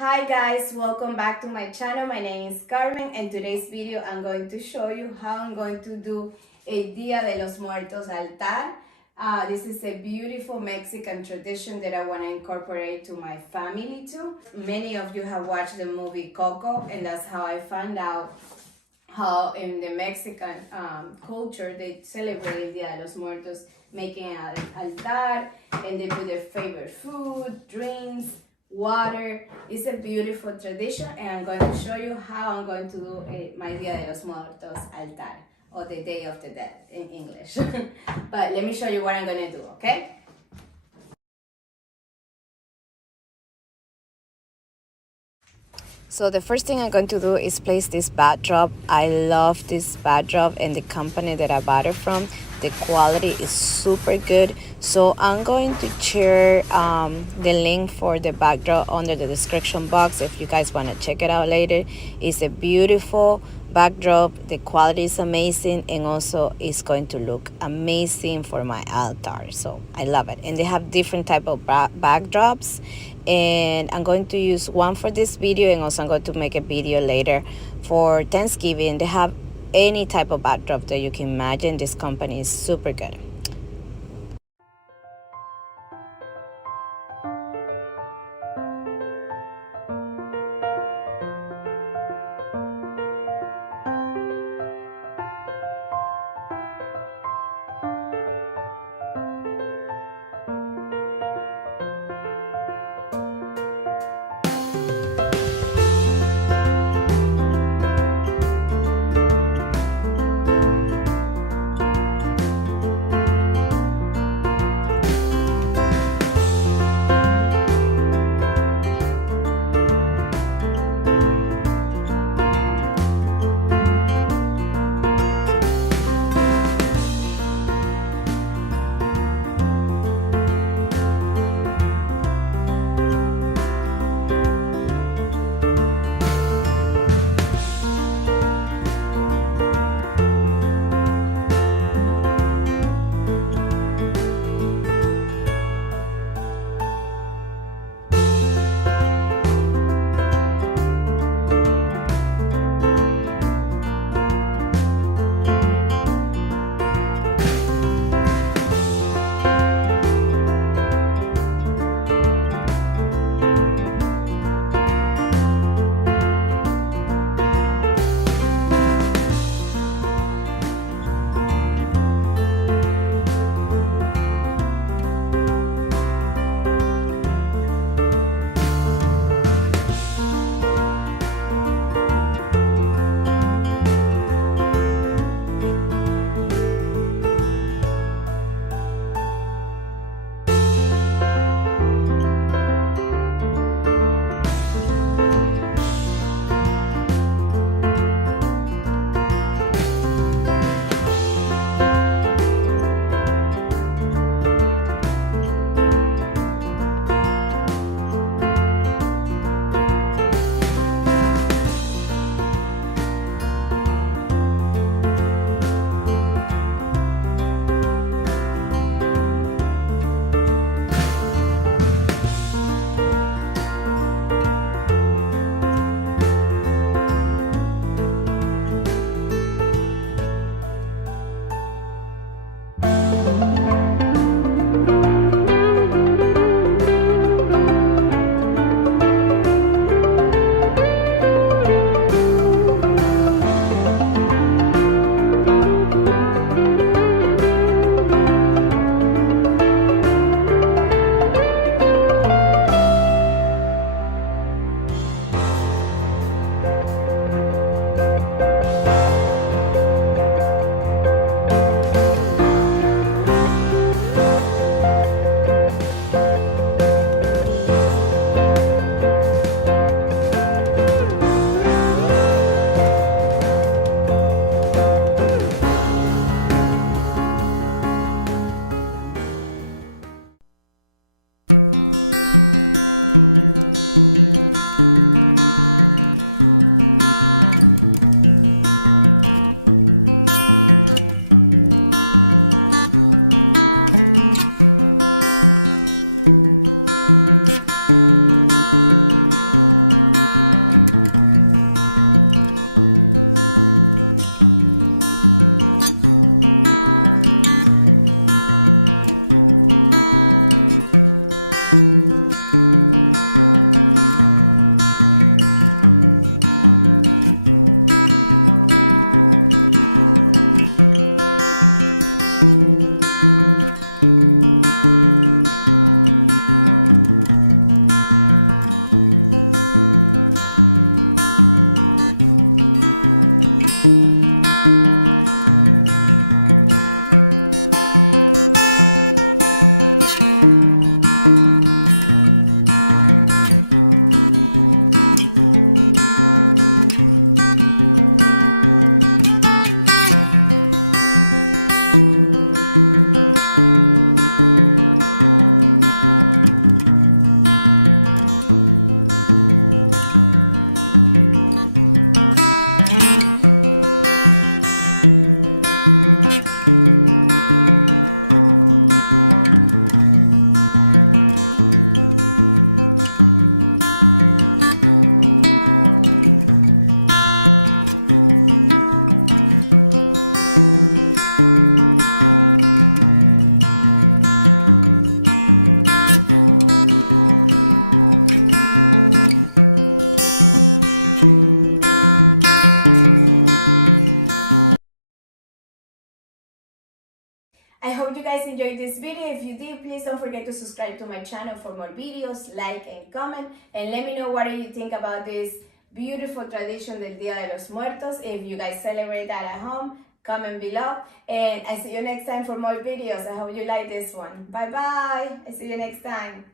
Hi guys, welcome back to my channel. My name is Carmen and today's video I'm going to show you how I'm going to do a Dia de los Muertos altar. This is a beautiful Mexican tradition that I want to incorporate to my family too. Many of you have watched the movie Coco, and that's how I found out how in the Mexican culture they celebrate Dia de los Muertos, making an altar, and they put their favorite food, drinks, water. It's a beautiful tradition, and I'm going to show you how I'm going to do my Dia de los Muertos altar, or the Day of the Dead in English. But let me show you what I'm going to do, okay? So the first thing I'm going to do is place this backdrop. I love this backdrop and the company that I bought it from. The quality is super good. So I'm going to share the link for the backdrop under the description box if you guys want to check it out later. It's a beautiful backdrop. The quality is amazing, and also it's going to look amazing for my altar. So I love it. And they have different type of backdrops, and I'm going to use one for this video, and also I'm going to make a video later for Thanksgiving. They have any type of backdrop that you can imagine. This company is super good. I hope you guys enjoyed this video. If you did, please don't forget to subscribe to my channel for more videos, like and comment, and let me know what do you think about this beautiful tradition del Dia de los Muertos. If you guys celebrate that at home, comment below, and I see you next time for more videos. I hope you like this one. Bye bye. I see you next time.